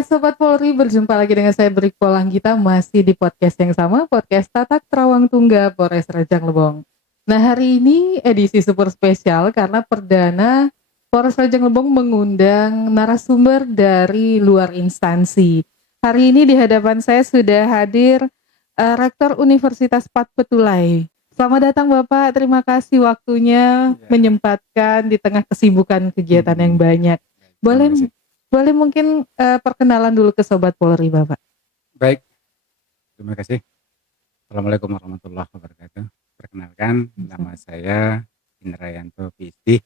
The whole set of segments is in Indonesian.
Hai Sobat Polri, berjumpa lagi dengan saya Brikpo Langgita, masih di podcast yang sama, podcast Tatak Terawang Tungga Polres Rejang Lebong. Nah, hari ini edisi super spesial karena perdana Polres Rejang Lebong mengundang narasumber dari luar instansi. Hari ini di hadapan saya sudah hadir Rektor Universitas Patpetulai. Selamat datang Bapak, terima kasih waktunya menyempatkan di tengah kesibukan kegiatan yang banyak. Terima Boleh kasih. boleh mungkin perkenalan dulu ke Sobat Polri Bapak. Baik, terima kasih. Assalamualaikum warahmatullahi wabarakatuh. Perkenalkan, nama saya Indrayanto PhD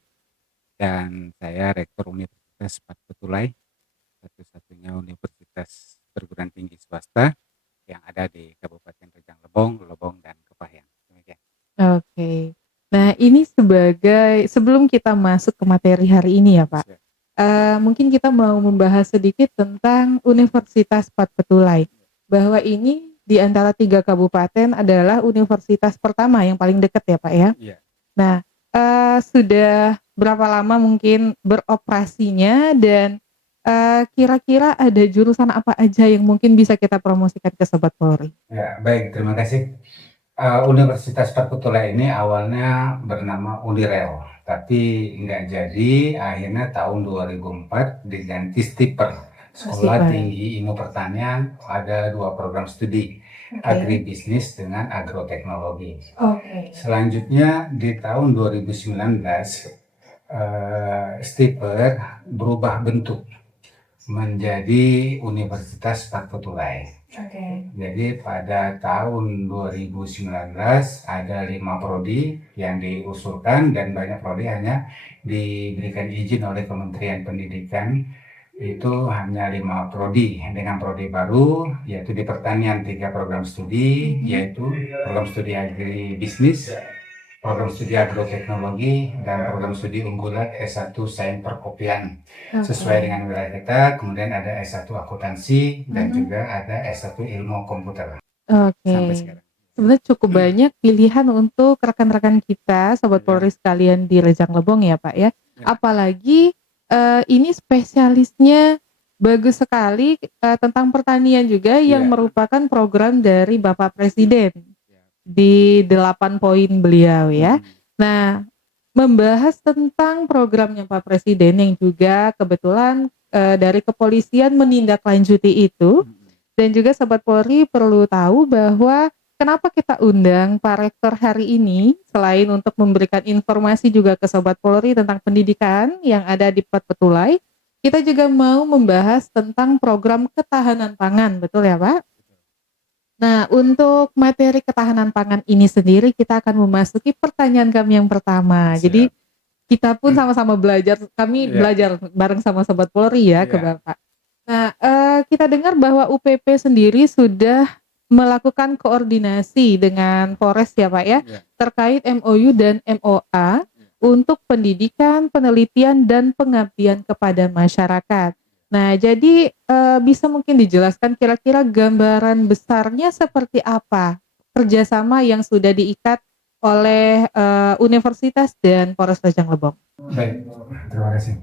dan saya Rektor Universitas Patpetulai, satu-satunya universitas perguruan tinggi swasta yang ada di Kabupaten Rejang Lebong, Lebong dan Kepahyang. Demikian. Oke. Nah, ini sebelum kita masuk ke materi hari ini ya Pak, mungkin kita mau membahas sedikit tentang Universitas Patpetulai, bahwa ini di antara 3 kabupaten adalah universitas pertama yang paling dekat ya Pak ya. Iya. Nah, sudah berapa lama mungkin beroperasinya dan kira-kira ada jurusan apa aja yang mungkin bisa kita promosikan ke Sobat Polri? Ya, baik, terima kasih. Universitas Patpetulai ini awalnya bernama Unirel, tapi nggak jadi. Akhirnya tahun 2004 diganti STIPER, Sekolah Tinggi Ilmu Pertanian. Ada 2 program studi, agribisnis dengan agroteknologi. Selanjutnya di tahun 2019 STIPER berubah bentuk menjadi Universitas Patpetulai. Jadi pada tahun 2019 ada 5 prodi yang diusulkan dan banyak prodi hanya diberikan izin oleh Kementerian Pendidikan. Itu hanya 5 prodi dengan prodi baru, yaitu di pertanian 3 program studi, yaitu program studi agribisnis, program studi agroteknologi, dan program studi unggulan S1 Sains Perkopian sesuai dengan wilayah kita. Kemudian ada S1 akuntansi dan juga ada S1 ilmu komputer. Sampai sekarang. Sebenarnya cukup banyak pilihan untuk rekan-rekan kita, Sobat Polri sekalian di Rejang Lebong ya Pak ya. Apalagi ini spesialisnya bagus sekali tentang pertanian juga yang merupakan program dari Bapak Presiden di 8 poin beliau ya. Nah, membahas tentang programnya Pak Presiden yang juga kebetulan dari kepolisian menindaklanjuti itu, dan juga Sobat Polri perlu tahu bahwa kenapa kita undang Pak Rektor hari ini, selain untuk memberikan informasi juga ke Sobat Polri tentang pendidikan yang ada di Patpetulai, kita juga mau membahas tentang program ketahanan pangan, betul ya Pak? Nah, untuk materi ketahanan pangan ini sendiri kita akan memasuki pertanyaan kami yang pertama. Jadi kita pun sama-sama belajar, kami belajar bareng sama Sobat Polri ya ke Bapak. Nah, kita dengar bahwa UPP sendiri sudah melakukan koordinasi dengan Polres ya Pak ya, terkait MOU dan MOA untuk pendidikan, penelitian, dan pengabdian kepada masyarakat. Nah, jadi bisa mungkin dijelaskan kira-kira gambaran besarnya seperti apa kerjasama yang sudah diikat oleh Universitas dan Polres Rejang Lebong. Baik, terima kasih.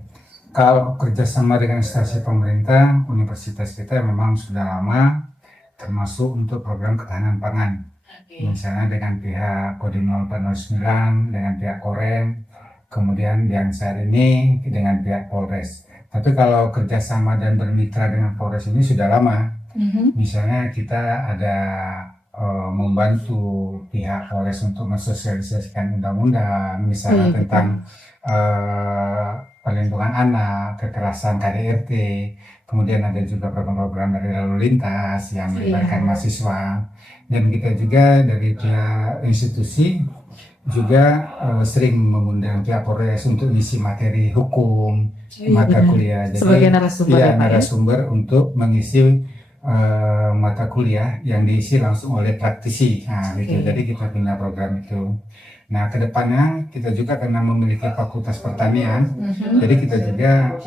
Kalau kerjasama dengan instansi pemerintah, universitas kita memang sudah lama, termasuk untuk program ketahanan pangan. Misalnya dengan pihak Kodim 0409, dengan pihak Korem, kemudian yang saat ini dengan pihak Polres. Tapi kalau kerjasama dan bermitra dengan Polres ini sudah lama. Misalnya kita ada membantu pihak Polres untuk mensosialisasikan undang-undang, misalnya tentang perlindungan anak, kekerasan KDRT, kemudian ada juga program-program dari lalu lintas yang melibatkan mahasiswa, dan kita juga dari pihak institusi juga sering mengundang pihak Polres untuk mengisi materi hukum, mata kuliah. Jadi, sebagai narasumber narasumber untuk mengisi mata kuliah yang diisi langsung oleh praktisi. Nah, gitu. Jadi kita punya program itu. Nah, kedepannya kita juga karena memiliki fakultas pertanian, jadi kita juga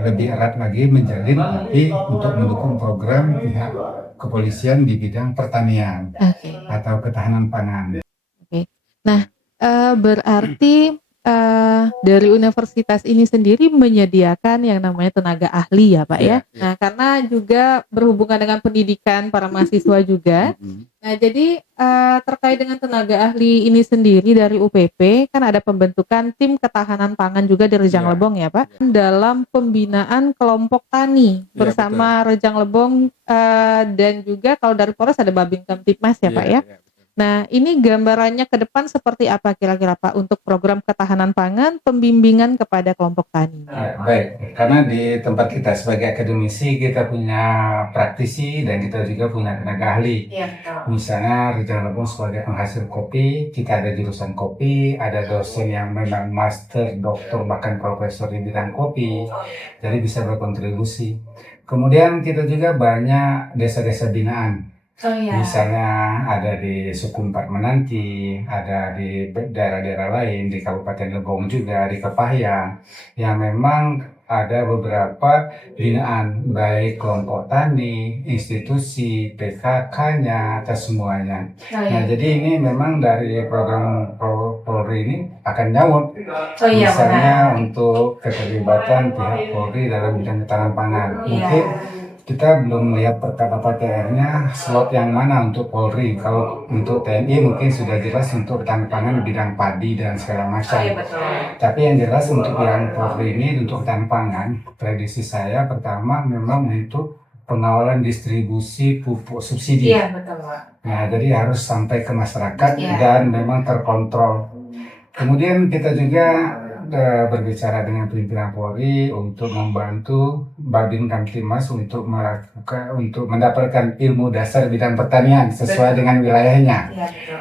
lebih erat lagi menjalin hati untuk mendukung program pihak kepolisian di bidang pertanian atau ketahanan pangan. Nah, berarti dari universitas ini sendiri menyediakan yang namanya tenaga ahli ya Pak ya. Nah karena juga berhubungan dengan pendidikan para mahasiswa juga. Nah jadi terkait dengan tenaga ahli ini sendiri dari UPP kan ada pembentukan tim ketahanan pangan juga di Rejang Lebong ya Pak. Dalam pembinaan kelompok tani bersama Rejang Lebong dan juga kalau dari Polres ada Babin Kamtipmas ya Pak ya. Nah, ini gambarannya ke depan seperti apa kira-kira Pak untuk program ketahanan pangan, pembimbingan kepada kelompok tani? Baik, karena di tempat kita sebagai akademisi kita punya praktisi dan kita juga punya tenaga ahli. Misalnya Rejang Lebong sebagai penghasil kopi, kita ada jurusan kopi, ada dosen yang memang master, doktor, bahkan profesor di bidang kopi, jadi bisa berkontribusi. Kemudian kita juga banyak desa-desa binaan. Misalnya ada di Suku Empat Menanti, ada di daerah-daerah lain, di Kabupaten Lebong juga, di Kepahyang, yang memang ada beberapa binaan, baik kelompok tani, institusi, PKK-nya, atau semuanya. Nah, jadi ini memang dari program Polri ini akan nyawut, misalnya untuk keterlibatan pihak Polri dalam bidang ketahanan pangan. Mungkin kita belum melihat PTR-nya slot yang mana untuk Polri. Kalau untuk TNI mungkin sudah jelas untuk ketahanan pangan bidang padi dan segala macam. Tapi yang jelas untuk yang Polri ini untuk ketahanan pangan, prediksi saya pertama memang untuk pengawalan distribusi pupuk subsidi. Nah, jadi harus sampai ke masyarakat dan memang terkontrol. Kemudian kita juga berbicara dengan pimpinan Polri untuk membantu Babin Kamtipmas untuk mendapatkan ilmu dasar bidang pertanian sesuai dengan wilayahnya.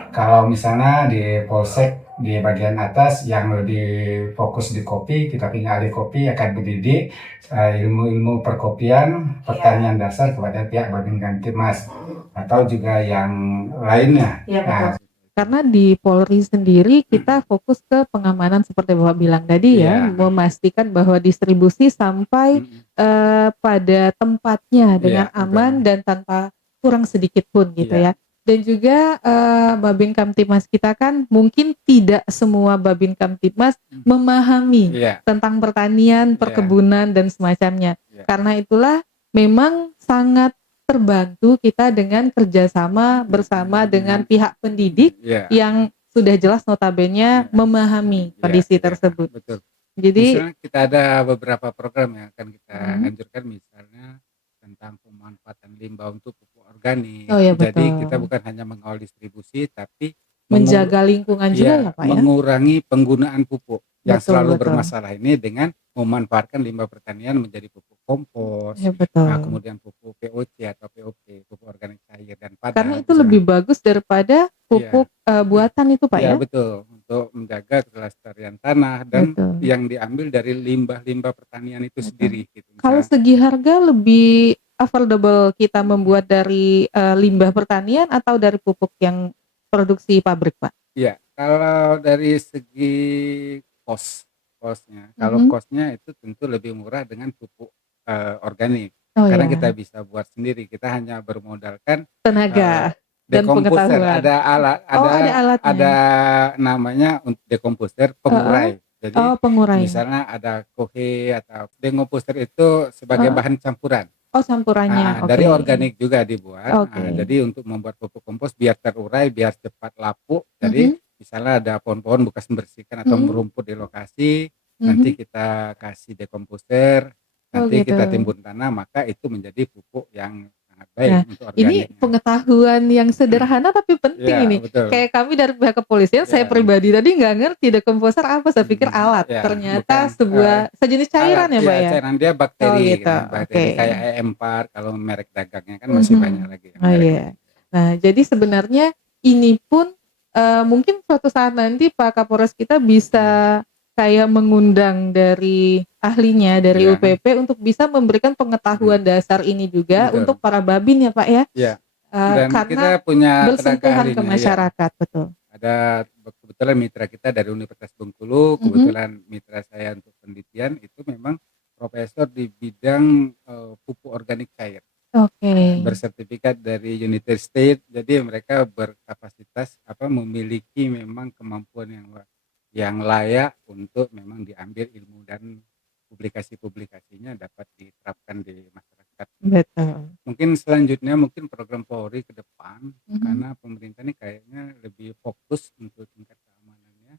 Kalau misalnya di Polsek di bagian atas yang lebih fokus di kopi, kita punya ahli kopi akan mendidik ilmu-ilmu perkopian, pertanian dasar kepada pihak Babin Kamtipmas atau juga yang lainnya. Nah, karena di Polri sendiri kita fokus ke pengamanan seperti Bapak bilang tadi ya, memastikan bahwa distribusi sampai pada tempatnya dengan aman dan tanpa kurang sedikit pun gitu ya. Dan juga Babin Kamtipmas kita kan mungkin tidak semua Babin Kamtipmas memahami tentang pertanian, perkebunan dan semacamnya. Karena itulah memang sangat terbantu kita dengan kerjasama bersama dengan pihak pendidik yang sudah jelas notabene memahami kondisi tersebut. Betul. Jadi misalnya kita ada beberapa program yang akan kita anjurkan, misalnya tentang pemanfaatan limbah untuk pupuk organik. Jadi kita bukan hanya mengawal distribusi, tapi menjaga lingkungan juga ya Pak ya. Mengurangi penggunaan pupuk yang selalu bermasalah ini dengan memanfaatkan limbah pertanian menjadi pupuk kompos, nah, kemudian pupuk POC atau POP, pupuk organik cair dan padat. Karena itu lebih bagus daripada pupuk buatan itu Pak ya? Betul, untuk menjaga kelestarian tanah dan yang diambil dari limbah-limbah pertanian itu sendiri. Gitu. Kalau segi harga lebih affordable kita membuat dari limbah pertanian atau dari pupuk yang produksi pabrik Pak? Iya, kalau dari segi kosnya, kalau kosnya itu tentu lebih murah dengan pupuk organik. Karena kita bisa buat sendiri, kita hanya bermodalkan tenaga dan dekomposer, pengetahuan. ada alat, ada namanya untuk dekomposer pengurai. Jadi pengurai. misalnya ada kohe atau dekomposer itu sebagai bahan campuran. Campurannya. Dari organik juga dibuat. Jadi untuk membuat pupuk kompos biar terurai, biar cepat lapuk. Jadi misalnya ada pohon-pohon bekas membersihkan atau merumput di lokasi, nanti kita kasih dekomposer, nanti kita timbun tanah, maka itu menjadi pupuk yang sangat baik untuk organik. Ini pengetahuan yang sederhana tapi penting ini. Betul. Kayak kami dari pihak kepolisian, saya pribadi tadi nggak ngerti dekomposer apa, saya pikir alat. Ternyata sebuah sejenis cairan alat, ya Mbak ya? Cairan dia bakteri, bakteri kayak EM4, kalau merek dagangnya kan masih banyak lagi. Nah jadi sebenarnya ini pun mungkin suatu saat nanti Pak Kapolres kita bisa kayak mengundang dari ahlinya dari UPP untuk bisa memberikan pengetahuan dasar ini juga untuk para babin ya Pak ya. Dan karena kita punya bersentuhan ke masyarakat. Betul. Ada kebetulan mitra kita dari Universitas Bengkulu, kebetulan mitra saya untuk penelitian itu memang profesor di bidang pupuk organik cair. Bersertifikat dari United States, jadi mereka berkapasitas memiliki memang kemampuan yang layak untuk memang diambil ilmu dan publikasi-publikasinya dapat diterapkan di masyarakat. Betul. Mungkin selanjutnya mungkin program Polri ke depan, Mhm. karena pemerintah ini kayaknya lebih fokus untuk tingkat keamanannya,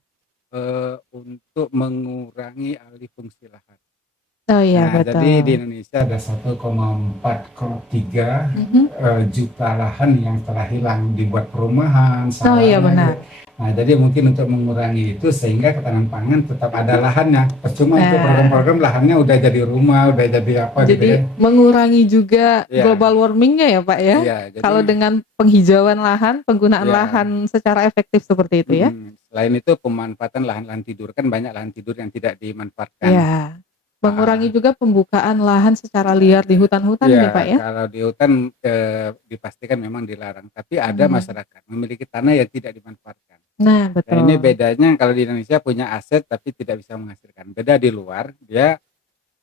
untuk mengurangi alih fungsi lahan. Oh iya, Nah, jadi di betul. Indonesia Ada 1,4,3 Mhm. juta lahan yang telah hilang dibuat perumahan, Oh iya, sarana benar. gitu. Nah, jadi mungkin untuk mengurangi itu sehingga ketahanan pangan tetap ada lahannya. Percuma untuk Nah, program-program lahannya udah jadi rumah, udah jadi apa gitu jadi kan. mengurangi juga Iya, global warming-nya ya, Pak, ya? iya, jadi Kalau dengan penghijauan lahan, penggunaan ya, lahan secara efektif seperti itu ya? selain itu pemanfaatan lahan-lahan tidur, kan banyak lahan tidur yang tidak dimanfaatkan. Ya, mengurangi Ah, juga pembukaan lahan secara liar di hutan-hutan ini, Pak, ya, ya? kalau di hutan dipastikan memang dilarang, tapi ada Mhm. masyarakat memiliki tanah yang tidak dimanfaatkan. Nah, Nah, ini betul. bedanya kalau di Indonesia punya aset tapi tidak bisa menghasilkan. Beda di luar, dia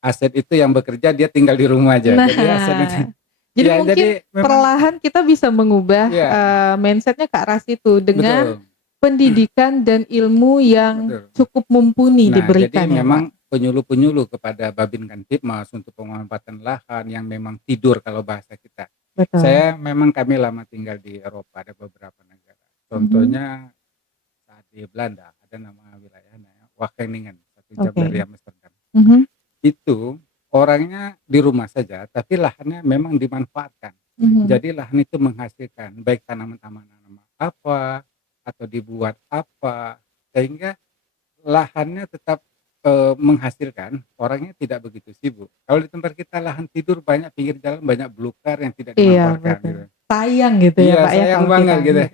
aset itu yang bekerja, dia tinggal di rumah aja. Nah, Jadi aset itu jadi ya, mungkin jadi memang perlahan kita bisa mengubah, ya, mindset-nya ke arah situ dengan betul, pendidikan dan ilmu yang betul. cukup mumpuni Nah, jadi diberikan ya, Pak? memang penyuluh-penyuluh kepada Babin Kamtibmas untuk pemanfaatan lahan yang memang tidur kalau bahasa kita. Betul. Saya memang kami lama tinggal di Eropa, ada beberapa negara. Mhm. Contohnya saat di Belanda ada nama wilayahnya Wageningen, 1 jam Oke. dari Amsterdam. Mhm. Itu orangnya di rumah saja, tapi lahannya memang dimanfaatkan. Mhm. Jadi lahan itu menghasilkan baik tanaman-tanaman apa atau dibuat apa, sehingga lahannya tetap menghasilkan, orangnya tidak begitu sibuk. Kalau di tempat kita lahan tidur banyak, pinggir jalan banyak belukar yang tidak Iya, dimanfaatkan betul. gitu. Sayang gitu ya, Iya, Pak, ya, sayang kalau banget kita gitu. lihat.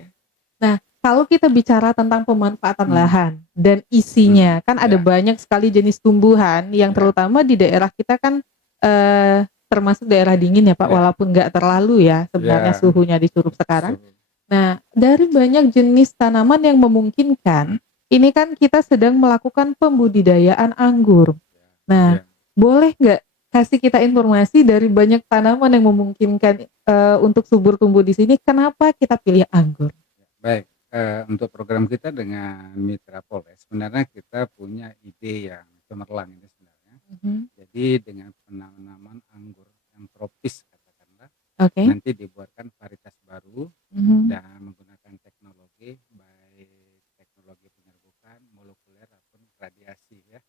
Nah, kalau kita bicara tentang pemanfaatan Hmm, lahan dan isinya, kan ada ya, banyak sekali jenis tumbuhan yang ya, terutama di daerah kita kan, termasuk daerah dingin ya, Pak, ya, walaupun nggak terlalu ya sebenarnya ya, suhunya di Curug sekarang. suhu. Nah, dari banyak jenis tanaman yang memungkinkan, ini kan kita sedang melakukan pembudidayaan anggur. Nah, Ya, boleh nggak kasih kita informasi dari banyak tanaman yang memungkinkan, untuk subur tumbuh di sini, kenapa kita pilih anggur? baik. Untuk program kita dengan Mitra Polres, sebenarnya kita punya ide yang cemerlang ini sebenarnya. Mhm. Jadi dengan penanaman anggur yang tropis katakanlah, Oke. nanti dibuatkan varietas baru Mhm. dan menggunakan teknologi, baik teknologi penyerbukan, molekuler maupun radiasi ya.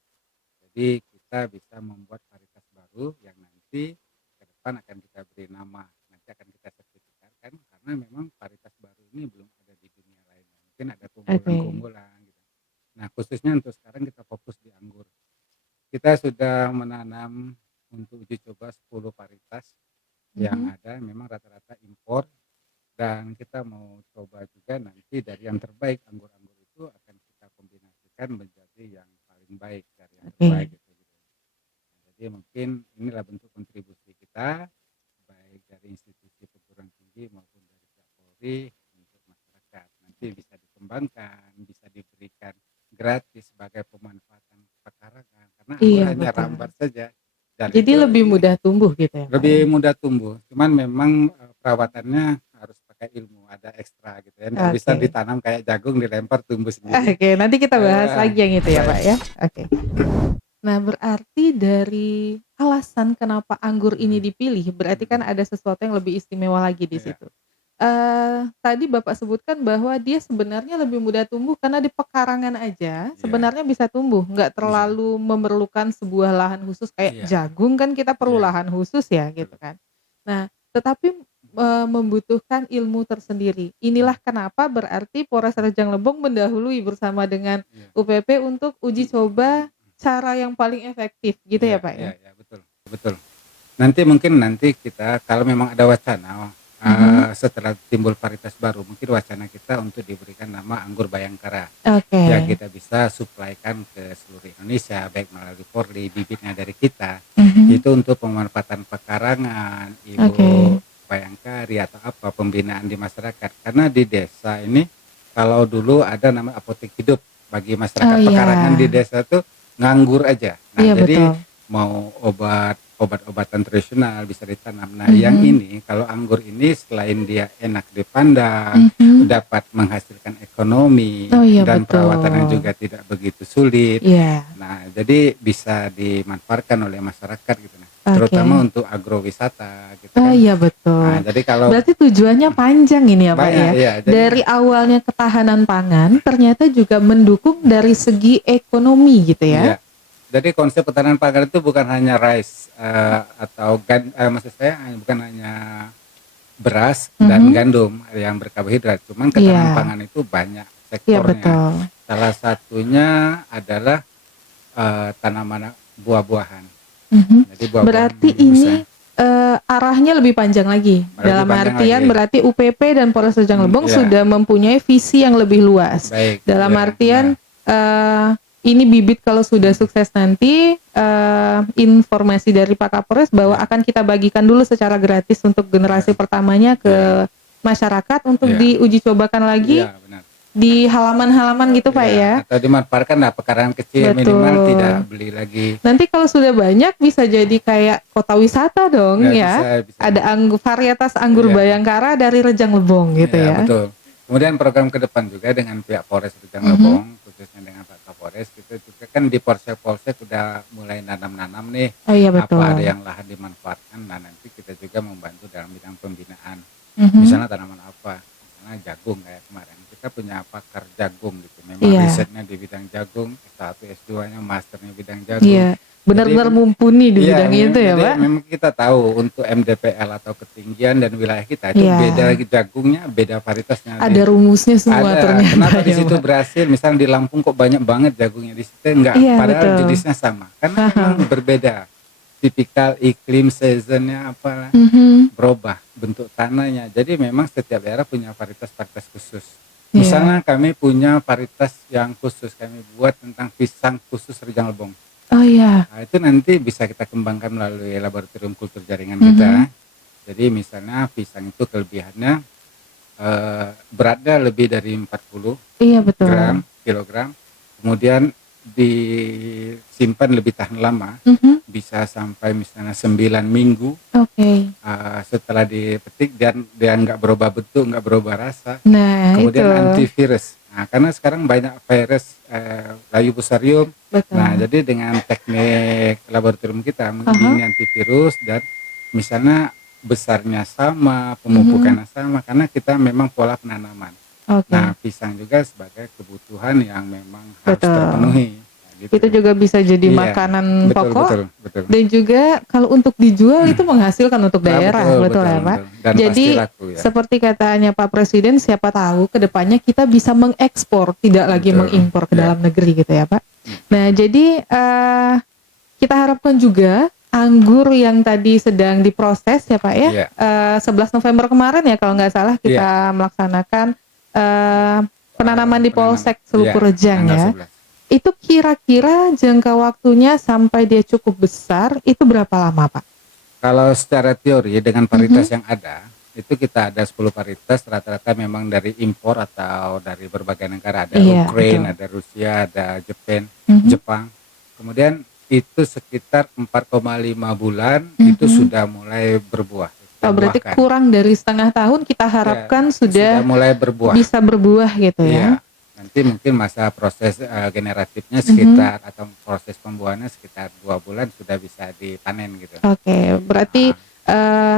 Jadi kita bisa membuat varietas baru yang nanti ke depan akan kita beri nama, nanti akan kita sertifikatkan karena memang varietas baru ini belum ada di dunia lainnya. Mungkin ada Oke. keunggulan-keunggulan gitu. Nah, khususnya untuk sekarang kita fokus di anggur. Kita sudah menanam untuk uji coba 10 varietas yang Mhm. ada, memang rata-rata impor, dan kita mau coba juga nanti dari yang terbaik, anggur-anggur itu akan kita kombinasikan menjadi yang paling baik dari yang terbaik Oke. gitu. Jadi mungkin inilah bentuk kontribusi kita baik dari institusi perguruan tinggi maupun dari pihak Polri untuk masyarakat. Nanti bisa dikembangkan, bisa diberikan gratis sebagai pemanfaatan pekarangan karena anggur Iya, hanya betul. rambat saja dan Jadi itu lebih ini mudah tumbuh gitu ya, Pak, ya? lebih mudah tumbuh. Cuman memang perawatannya harus pakai ilmu, ada ekstra gitu ya. Nggak bisa Oke. ditanam kayak jagung dilempar tumbuh sendiri. Oke, nanti kita bahas lagi yang itu ya, Baik. Pak, ya? Oke. Nah, berarti dari alasan kenapa anggur ini dipilih, berarti kan ada sesuatu yang lebih istimewa lagi di Iya, situ. Tadi Bapak sebutkan bahwa dia sebenarnya lebih mudah tumbuh karena di pekarangan aja iya, sebenarnya bisa tumbuh, nggak bisa. terlalu memerlukan sebuah lahan khusus kayak Iya, jagung kan kita perlu iya, lahan khusus ya gitu betul. kan. Nah, tetapi, membutuhkan ilmu tersendiri. Inilah kenapa berarti Polres Rejang Lebong mendahului bersama dengan Iya. UPP untuk uji coba cara yang paling efektif gitu ya, Iya, Pak, ya? iya, iya, betul, betul. Nanti kita kalau memang ada wacana Mhm. setelah timbul varietas baru, mungkin wacana kita untuk diberikan nama anggur Bayangkara. Oke. Ya kita bisa suplaikan ke seluruh Indonesia baik melalui Polri, bibitnya dari kita. Mhm. Itu untuk pemanfaatan pekarangan, ibu Oke. bayangkari atau apa pembinaan di masyarakat. Karena di desa ini kalau dulu ada nama apotek hidup bagi Oh, masyarakat iya. pekarangan di desa tuh nganggur aja. Nah, Iya, jadi betul. mau obat obat-obatan tradisional bisa ditanam. Nah, yang ini kalau anggur ini selain dia enak dipandang, dapat menghasilkan ekonomi Oh iya, dan betul. perawatannya juga tidak begitu sulit. Iya. Nah, jadi bisa dimanfaatkan oleh masyarakat gitu. Nah, Oke. terutama untuk agrowisata gitu Oh kan. iya, Nah, betul. jadi kalau Berarti tujuannya panjang ini ya Pak banyak ya. ya, jadi Dari awalnya ketahanan pangan ternyata juga mendukung dari segi ekonomi gitu ya. iya. Jadi konsep ketahanan pangan itu bukan hanya rice atau maksud saya bukan hanya beras dan gandum yang berkarbohidrat, cuman ketahanan Iya. pangan itu banyak Iya, sektornya. betul. Salah satunya adalah tanaman buah-buahan. Mhm. Jadi buah-buahan Berarti bisa ini arahnya lebih panjang lagi. lebih Dalam panjang artian lagi. berarti UPP dan Polres Rejang Lebong Iya. sudah mempunyai visi yang lebih luas. Baik. Dalam Iya. artian ini bibit kalau sudah sukses nanti informasi dari Pak Kapolres bahwa Iya. akan kita bagikan dulu secara gratis untuk generasi pertamanya ke masyarakat untuk Iya. diuji cobakan lagi Iya, benar. di halaman-halaman gitu Pak ya. Atau dimanfaatkan lah pekarangan kecil, Betul. minimal tidak beli lagi. Nanti kalau sudah banyak bisa jadi kayak kota wisata dong ya. Bisa. Ada varietas anggur Iya. Bayangkara dari Rejang Lebong gitu Iya, ya. betul. Kemudian program ke depan juga dengan pihak Polres Rejang Lebong, khususnya dengan Pak Kapolres, kita juga kan di polsek-polsek udah mulai nanam-nanam nih. Oh iya, betul. Apa ada yang lahan dimanfaatkan, nah nanti kita juga membantu dalam bidang pembinaan. Mhm. Misalnya tanaman apa? Misalnya jagung kayak kemarin. Kita punya pakar jagung gitu. Memang Iya. risetnya di bidang jagung, S1, S2-nya, masternya bidang jagung. Iya, benar-benar Jadi, mumpuni di iya, bidang itu ya jadi Pak. memang kita tahu untuk MDPL atau ketinggian dan wilayah kita itu Iya. beda jagungnya, beda varietasnya. Ada rumusnya semua Ada. ternyata. Kenapa di ya, situ Pak. berhasil? Misalnya di Lampung kok banyak banget jagungnya, di situ enggak. Iya, Padahal betul. jenisnya sama. Karena memang berbeda. Tipikal iklim, seasonnya apa Mhm. berubah, bentuk tanahnya. Jadi memang setiap daerah punya varietas-varietas khusus. Iya. Misalnya kami punya varietas yang khusus, kami buat tentang pisang khusus Rejang Lebong. Oh iya. Nah, itu nanti bisa kita kembangkan melalui laboratorium kultur jaringan kita. Jadi misalnya pisang itu kelebihannya beratnya lebih dari 40 Iya, betul. kilogram. Kemudian disimpan lebih tahan lama, Mhm. bisa sampai misalnya 9 minggu Oke. setelah dipetik, dan dia nggak berubah bentuk, nggak berubah rasa. Nah, Kemudian itu. antivirus. Nah, karena sekarang banyak virus layu fusarium. Betul. Nah, jadi dengan teknik laboratorium kita ini antivirus, dan misalnya besarnya sama, pemupukannya sama, karena kita memang pola penanaman. Oke. Nah, pisang juga sebagai kebutuhan yang memang harus Betul. terpenuhi. Nah, gitu. Itu juga bisa jadi Iya, makanan pokok. betul. Dan juga kalau untuk dijual itu menghasilkan untuk Nah, daerah, betul ya Pak? Dan Jadi pasti laku ya. seperti katanya Pak Presiden, siapa tahu ke depannya kita bisa mengekspor, tidak lagi Betul. mengimpor ke Ya. dalam negeri gitu ya Pak. Nah jadi kita harapkan juga anggur yang tadi sedang diproses ya Pak ya, Iya. 11 November kemarin ya kalau nggak salah kita melaksanakan penanaman di Polsek Selupur Rejang ya. tanggal 11. Itu kira-kira jangka waktunya sampai dia cukup besar itu berapa lama Pak? Kalau secara teori dengan varietas yang ada, itu kita ada 10 varietas, rata-rata memang dari impor atau dari berbagai negara. Ada Iya, Ukraine, betul. ada Rusia, ada Mhm. Jepang. Kemudian itu sekitar 4,5 bulan itu sudah mulai berbuah. Oh, berarti Buahkan. kurang dari setengah tahun kita harapkan sudah mulai berbuah. bisa berbuah gitu ya. Iya. Nanti mungkin masa proses generatifnya sekitar atau proses pembuahannya sekitar 2 bulan sudah bisa dipanen gitu. Oke, berarti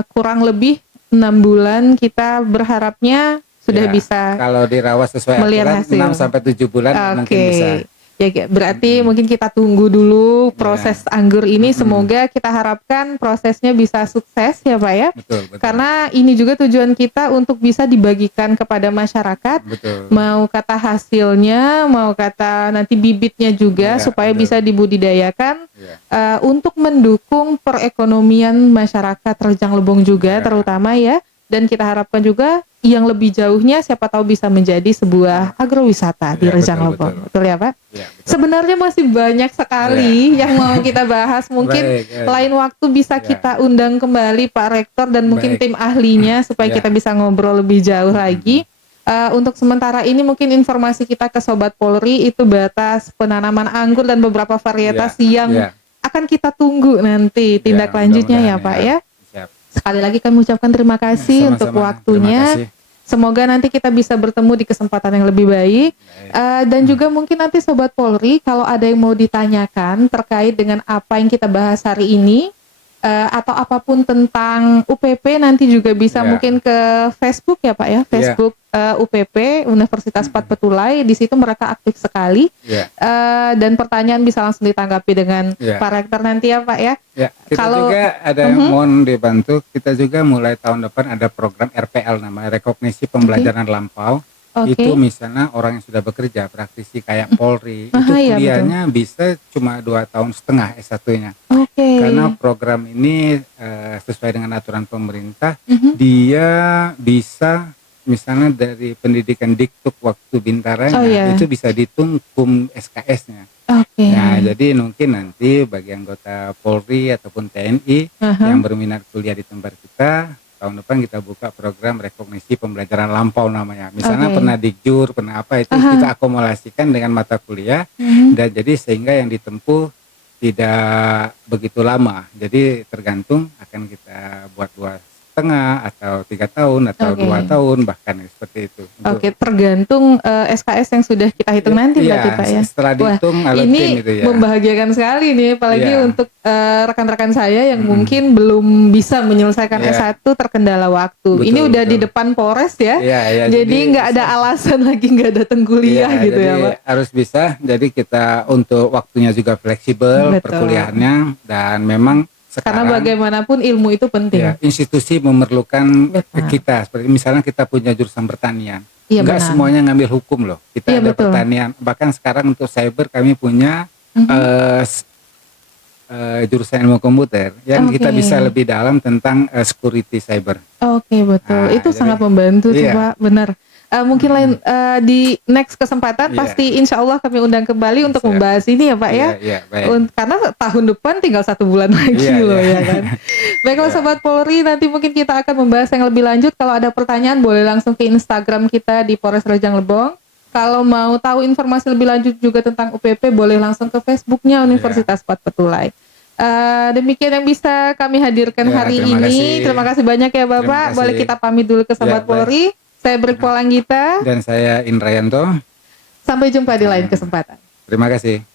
kurang lebih 6 bulan kita berharapnya sudah Ya, bisa. Kalau dirawat sesuai melihat aturan hasil. 6 sampai 7 bulan mungkin bisa. Ya, berarti mungkin kita tunggu dulu proses anggur ini. Semoga kita harapkan prosesnya bisa sukses ya Pak ya. Betul. Karena ini juga tujuan kita untuk bisa dibagikan kepada masyarakat. Betul. Mau kata hasilnya, mau kata nanti bibitnya juga Iya, supaya betul. bisa dibudidayakan Iya. untuk mendukung perekonomian masyarakat Rejang Lebong juga Iya. terutama ya. Dan kita harapkan juga yang lebih jauhnya siapa tahu bisa menjadi sebuah agrowisata di Iya, Rejang betul, Lebong. betul. Betul ya Pak? Iya, betul. Sebenarnya masih banyak sekali yang mau kita bahas. Mungkin Baik, lain waktu bisa Ya. kita undang kembali Pak Rektor dan mungkin Baik. tim ahlinya supaya Ya. kita bisa ngobrol lebih jauh lagi. Untuk sementara ini mungkin informasi kita ke Sobat Polri itu batas penanaman anggur dan beberapa varietas yang Ya. akan kita tunggu nanti tindak lanjutnya ya Pak ya. Siap. Sekali lagi kami ucapkan terima kasih Sama-sama. untuk Terima waktunya. kasih. Semoga nanti kita bisa bertemu di kesempatan yang lebih baik. Dan juga mungkin nanti Sobat Polri kalau ada yang mau ditanyakan terkait dengan apa yang kita bahas hari ini, atau apapun tentang UPP nanti juga bisa mungkin ke Facebook ya Pak ya, Facebook UPP Universitas Pat Petulai, di situ mereka aktif sekali. Dan pertanyaan bisa langsung ditanggapi dengan Pak Rektor nanti ya Pak ya. Kita Kalau juga ada mohon dibantu, kita juga mulai tahun depan ada program RPL namanya Rekognisi Pembelajaran Lampau. Itu misalnya orang yang sudah bekerja praktisi kayak Polri, itu kuliahnya bisa cuma 2,5 tahun S1-nya. Karena program ini sesuai dengan aturan pemerintah, dia bisa misalnya dari pendidikan Diktuk waktu Bintaranya itu bisa dihitung SKS-nya. Nah, jadi mungkin nanti bagi anggota Polri ataupun TNI yang berminat kuliah di tempat kita, tahun depan kita buka program Rekognisi Pembelajaran Lampau namanya. Misalnya pernah Dikjur, pernah apa, itu kita akumulasikan dengan mata kuliah, dan jadi sehingga yang ditempuh tidak begitu lama. Jadi tergantung akan kita buat 2,5 atau 3 tahun atau 2 tahun bahkan seperti itu. Tergantung SKS yang sudah kita hitung nanti berarti Pak ya. Setelah dihitung ini gitu ya. Membahagiakan sekali nih, apalagi untuk rekan-rekan saya yang mungkin belum bisa menyelesaikan S1 terkendala waktu. Betul, ini udah di depan Polres ya. Jadi nggak ada alasan lagi nggak datang kuliah gitu jadi ya Pak. Harus bisa. Jadi kita untuk waktunya juga fleksibel perkuliahannya, dan memang sekarang, karena bagaimanapun ilmu itu penting. Institusi memerlukan kita. Seperti misalnya kita punya jurusan pertanian. Enggak semuanya ngambil hukum loh. Kita ada pertanian. Bahkan sekarang untuk cyber kami punya jurusan ilmu komputer yang kita bisa lebih dalam tentang security cyber. Betul. Itu sangat membantu Pak. Benar. Mungkin di next kesempatan pasti insya Allah kami undang kembali untuk membahas ini ya Pak ya. Karena tahun depan tinggal 1 bulan lagi loh ya kan. Baiklah Sobat Polri, nanti mungkin kita akan membahas yang lebih lanjut. Kalau ada pertanyaan boleh langsung ke Instagram kita di Polres Rejang Lebong. Kalau mau tahu informasi lebih lanjut juga tentang UPP boleh langsung ke Facebooknya Universitas Pat Petulai. Demikian yang bisa kami hadirkan hari ini. Terima kasih banyak ya Bapak. Boleh kita pamit dulu ke Sobat Polri. Saya Brikpo Langgita. Dan saya Indrayanto. Sampai jumpa di lain kesempatan. Terima kasih.